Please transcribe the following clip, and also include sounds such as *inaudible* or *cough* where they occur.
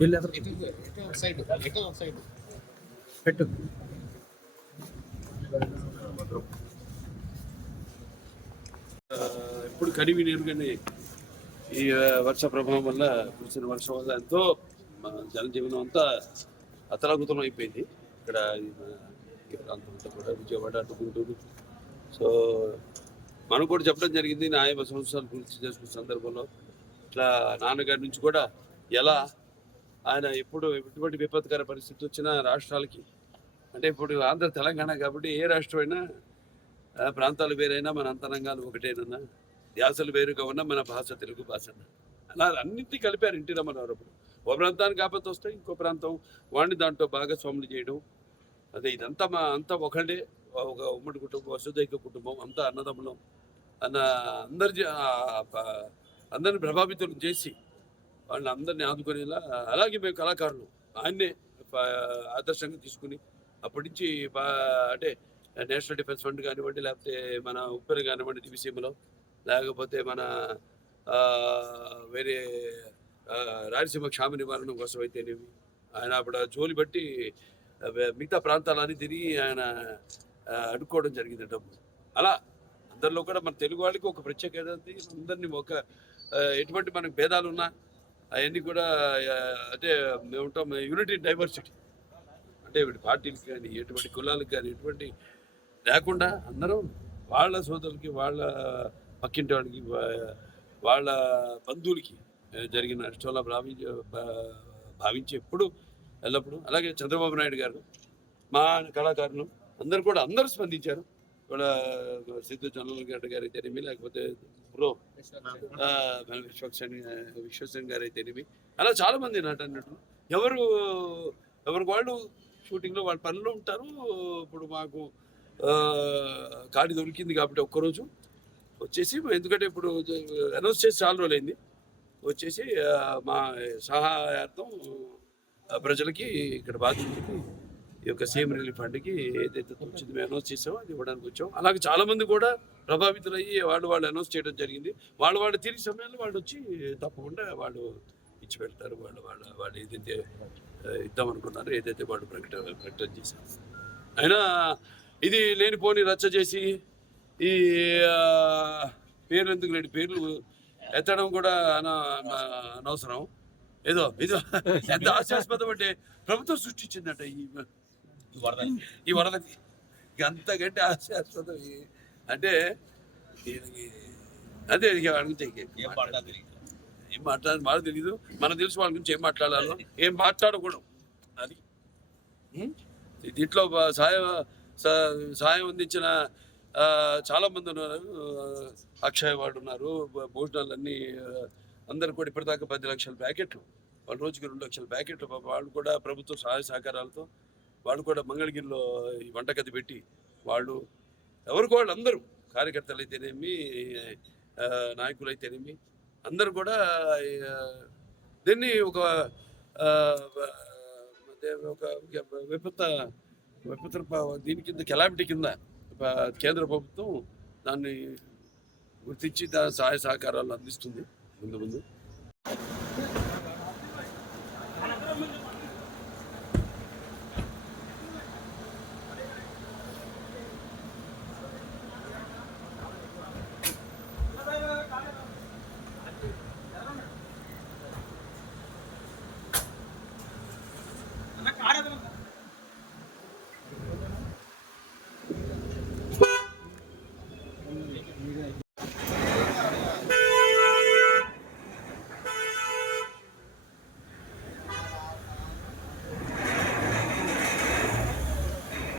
వీళ్ళు ఎదురు పెట్టు ఎప్పుడు కడివి నీరుగానే ఈ వర్ష ప్రభావం వల్ల కురిసిన వర్షం వల్ల ఎంతో జనజీవనం అంతా అతలాకుతలం అయిపోయింది. ఇక్కడ ఈ ప్రాంతం అంతా కూడా విజయవాడ అటు గుంటూరు. సో మనం కూడా చెప్పడం జరిగింది నా యాభై సంవత్సరాలు పూర్తి చేసుకున్న సందర్భంలో. ఇట్లా నాన్నగారి నుంచి కూడా ఎలా ఆయన ఎప్పుడు ఎటువంటి విపత్కర పరిస్థితి వచ్చినా రాష్ట్రాలకి అంటే ఇప్పుడు ఆంధ్ర తెలంగాణ కాబట్టి ఏ రాష్ట్రం అయినా ప్రాంతాలు వేరైనా మన అంతరంగాలు ఒకటేనన్నా ధ్యాసలు వేరుగా ఉన్నా మన భాష తెలుగు భాష అలా అన్నింటినీ కలిపారు ఇంటి రమ్మన్నారు ఒక ప్రాంతానికి ఆపత్తి వస్తే ఇంకో ప్రాంతం వాడిని దాంట్లో భాగస్వాములు చేయడం అదే ఇదంతా మా అంతా ఒకటే ఒక ఉమ్మడి కుటుంబం వసుదైక కుటుంబం అంతా అన్నదమ్ములం అన్న అందరి అందరిని ప్రభావితం చేసి వాళ్ళని అందరిని ఆదుకునేలా అలాగే మేము కళాకారులు. ఆయన్నే ఆదర్శంగా తీసుకుని అప్పటి నుంచి అంటే నేషనల్ డిఫెన్స్ ఫండ్ కానివ్వండి లేకపోతే మన ఉప్పెన కానివ్వండి దివిసీమలో లేకపోతే మన వేరే రాయలసీమ క్షామ నివారణ కోసం అయితేనేవి ఆయన అప్పుడు జోలి బట్టి మిగతా ప్రాంతాలన్నీ తిరిగి ఆయన అడుక్కోవడం జరిగింది డబ్బు అలా అందరిలో కూడా మన తెలుగు వాళ్ళకి ఒక ప్రత్యేకత ఉంది. అందరినీ ఒక ఎటువంటి మనకు భేదాలు ఉన్నా అవన్నీ కూడా అదే అంటే మేము ఉంటాం యూనిటీ డైవర్సిటీ అంటే ఇటు పార్టీలకు కానీ ఎటువంటి కులాలకు కానీ ఎటువంటి లేకుండా అందరూ వాళ్ళ సోదరులకి వాళ్ళ పక్కింటి వాళ్ళకి వాళ్ళ బంధువులకి జరిగిన నష్టంలా భావించే భా- భావించి ఎప్పుడు ఎల్లప్పుడూ. అలాగే చంద్రబాబు నాయుడు గారు మా కళాకారులు అందరు కూడా అందరూ స్పందించారు. కూడా సిద్ధు చంద్రబాబు గారు అయితేనేమి లేకపోతే బ్రో ఆ, మన విశ్వక్సేన్ విశ్వసేన్ గారు అయితేనేమి. అలా చాలా మంది నాట అన్నట్టు ఎవరు ఎవరికి వాళ్ళు షూటింగ్లో వాళ్ళ పనులు ఉంటారు. ఇప్పుడు మాకు ఆ, ఖాళీ దొరికింది కాబట్టి ఒక్కరోజు వచ్చేసి ఎందుకంటే ఇప్పుడు అనౌన్స్ చేసి చాలా రోజులైంది. వచ్చేసి మా సహాయార్థం ప్రజలకి ఇక్కడ బాధితులకి ఈ యొక్క సీఎం రిలీఫ్ ఫండ్కి ఏదైతే వచ్చింది మేము అనౌన్స్ చేసామో అది ఇవ్వడానికి వచ్చాం అలాగే చాలామంది కూడా ప్రభావితులయ్యి వాళ్ళు వాళ్ళు అనౌన్స్ చేయడం జరిగింది. వాళ్ళు వాళ్ళు తిరిగి సమయంలో వాళ్ళు వచ్చి తప్పకుండా వాళ్ళు ఇచ్చి పెడతారు. వాళ్ళు వాళ్ళ వాళ్ళు ఏదైతే ఆ, ఇద్దాం అనుకున్నారో ఏదైతే వాళ్ళు ప్రకటన ప్రకటన చేశారు. అయినా ఇది లేనిపోని రచ్చ చేసి ఈ ఆ, పేర్లు ఎందుకు లేని పేర్లు ఎత్తడం కూడా అన- అనవసరం. ఏదో *laughs* ఇది ఎంత హాస్యాస్పదం అంటే ప్రభుత్వం సృష్టించిందట ఈ ఈ వరదకి. అంతకంటే ఈ- అంటే దీనికి అదే మాట్లాడాలి. ఏం మాట్లాడాలి మాకు తెలియదు మనకు తెలుసు వాళ్ళ గురించి ఏం మాట్లాడాలో. ఏం మాట్లాడకూడదు. అది? దీంట్లో బ- సాయం స- సాయం అందించిన చాలా మంది ఉన్నారు. అక్షయ్ వాడు ఉన్నారు. భోజనాలన్నీ అందరు కూడా ఇప్పటిదాకా పది లక్షల ప్యాకెట్లు వాళ్ళ రోజుకి రెండు లక్షల ప్యాకెట్లు వాళ్ళు కూడా ప్రభుత్వ సహాయ సహకారాలతో వాళ్ళు కూడా మంగళగిరిలో ఈ వంటగది పెట్టి వాళ్ళు ఎవరికి వాళ్ళు అందరూ కార్యకర్తలు అయితేనేమి నాయకులు అయితేనేమి అందరూ కూడా దీన్ని ఒక ఒక విపత్త విపత్త దీని కింద కెలామిటీ కింద కేంద్ర ప్రభుత్వం దాన్ని గుర్తించి దాని సహాయ సహకారాలు అందిస్తుంది. ముందు ముందు